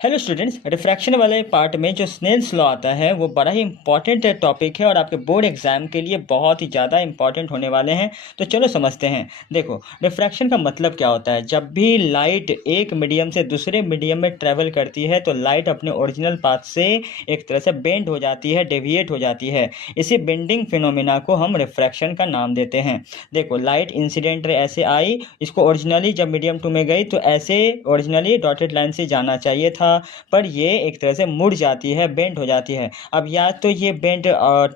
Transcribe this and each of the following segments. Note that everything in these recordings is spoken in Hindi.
हेलो स्टूडेंट्स, रिफ्रैक्शन वाले पार्ट में जो स्नेल्स लॉ आता है वो बड़ा ही इंपॉर्टेंट टॉपिक है और आपके बोर्ड एग्जाम के लिए बहुत ही ज़्यादा इंपॉर्टेंट होने वाले हैं। तो चलो समझते हैं। देखो, रिफ्रैक्शन का मतलब क्या होता है। जब भी लाइट एक मीडियम से दूसरे मीडियम में ट्रेवल करती है तो लाइट अपने ओरिजिनल पाथ से एक तरह से बेंड हो जाती है, डेविएट हो जाती है। इसी बेंडिंग फिनोमिना को हम रिफ्रैक्शन का नाम देते हैं। देखो, लाइट इंसिडेंट रे ऐसे आई, इसको ओरिजिनली जब मीडियम 2 में गई तो ऐसे ओरिजिनली डॉटेड लाइन से जाना चाहिए था, पर ये एक तरह से मुड़ जाती है, बेंड हो जाती है। अब या तो ये बेंड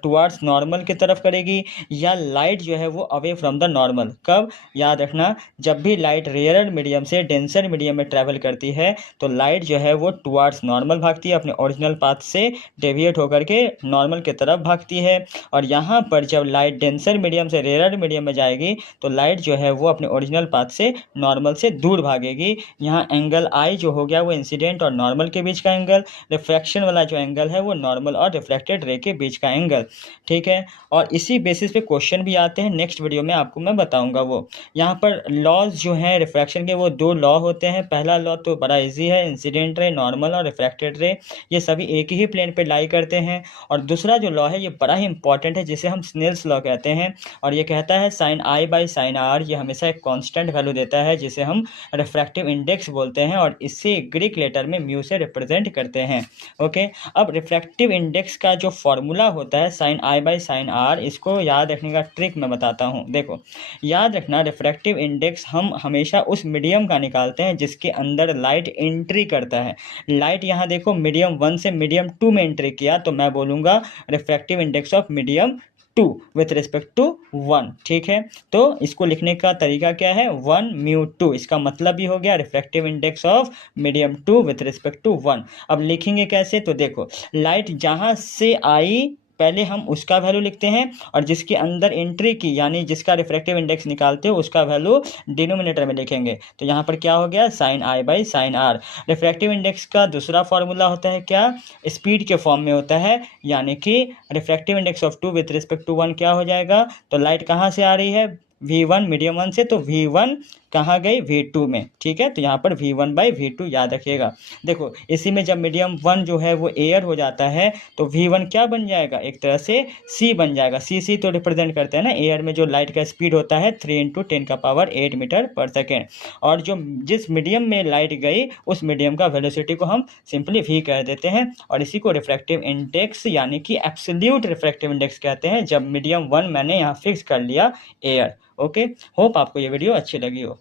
टुवर्ड्स नॉर्मल की तरफ करेगी या लाइट जो है वो अवे फ्रॉम द नॉर्मल। कब? याद रखना, जब भी लाइट रेयरर मीडियम से डेंसर मीडियम में ट्रैवल करती है तो लाइट जो है वो टुवर्ड्स नॉर्मल भागती है, अपने ओरिजिनल पाथ से डेविएट होकर के नॉर्मल की तरफ भागती है। और यहाँ पर जब लाइट डेंसर मीडियम से रेयरर मीडियम में जाएगी तो लाइट जो है वो अपने ओरिजिनल पाथ से नॉर्मल से दूर भागेगी। यहाँ एंगल आई जो हो गया वो इंसिडेंट और नॉर्मल के बीच का एंगल, रिफ्रैक्शन वाला जो एंगल है वो नॉर्मल और रिफ्लेक्टेड रे के बीच का एंगल। ठीक है, और इसी बेसिस पे क्वेश्चन भी आते हैं। नेक्स्ट वीडियो में आपको मैं बताऊंगा वो। यहाँ पर लॉज जो हैं रिफ्रैक्शन के वो दो लॉ होते हैं। पहला लॉ तो बड़ा इजी है, इंसिडेंट रे, नॉर्मल और रिफ्रैक्टेड रे ये सभी एक ही प्लेन पे लाई करते हैं। और दूसरा जो लॉ है ये बड़ा ही इंपॉर्टेंट है, जिसे हम स्नेल्स लॉ कहते हैं। और ये कहता है sine i by sine r ये हमेशा एक कॉन्स्टेंट वैल्यू देता है, जिसे हम रिफ्रैक्टिव इंडेक्स बोलते हैं और इसे ग्रीक लेटर में म्यू से रिप्रेजेंट करते हैं। ओके, अब रिफ्रैक्टिव इंडेक्स का जो फॉर्मूला होता है sine i by sine r, इसको याद रखने का ट्रिक मैं बताता हूँ। देखो, याद रखना, रिफ्रैक्टिव इंडेक्स हम हमेशा उस मीडियम का निकालते हैं जिसके अंदर लाइट एंट्री करता है। लाइट यहाँ देखो मीडियम 1 से मीडियम 2 में एंट्री किया तो मैं बोलूँगा refractive index of medium 2 with respect to 1। ठीक है, तो इसको लिखने का तरीका क्या है, 1 म्यू 2। इसका मतलब भी हो गया refractive index of medium 2 with respect to 1। अब लिखेंगे कैसे, तो देखो, लाइट जहाँ से आई पहले हम उसका वैल्यू लिखते हैं और जिसके अंदर एंट्री की यानी जिसका रिफ्रैक्टिव इंडेक्स निकालते हो उसका वैल्यू डिनोमिनेटर में लिखेंगे। तो यहाँ पर क्या हो गया, sine i by sine r. Refractive index का दूसरा फॉर्मूला होता है क्या, स्पीड के फॉर्म में होता है, यानी कि refractive index of 2 with respect to 1 क्या हो जाएगा। तो लाइट कहाँ से आ रही है, V1 मीडियम 1 से, तो V1 कहाँ गई, V2 में। ठीक है, तो यहाँ पर V1 बाई V2 याद रखिएगा। देखो, इसी में जब मीडियम 1 जो है वो एयर हो जाता है तो V1 क्या बन जाएगा, एक तरह से C बन जाएगा। C तो रिप्रेजेंट करते हैं ना एयर में जो लाइट का स्पीड होता है 3 इंटू 10⁸ मीटर पर सेकेंड। और जो जिस मीडियम में लाइट गई उस मीडियम का वेलोसिटी को हम सिंपली V कह देते हैं और इसी को रिफ्रैक्टिव इंडेक्स यानी कि एब्सोल्यूट रिफ्रैक्टिव इंडेक्स कहते हैं, जब मीडियम 1 मैंने यहाँ फिक्स कर लिया एयर। ओके, होप आपको ये वीडियो अच्छी लगी हो।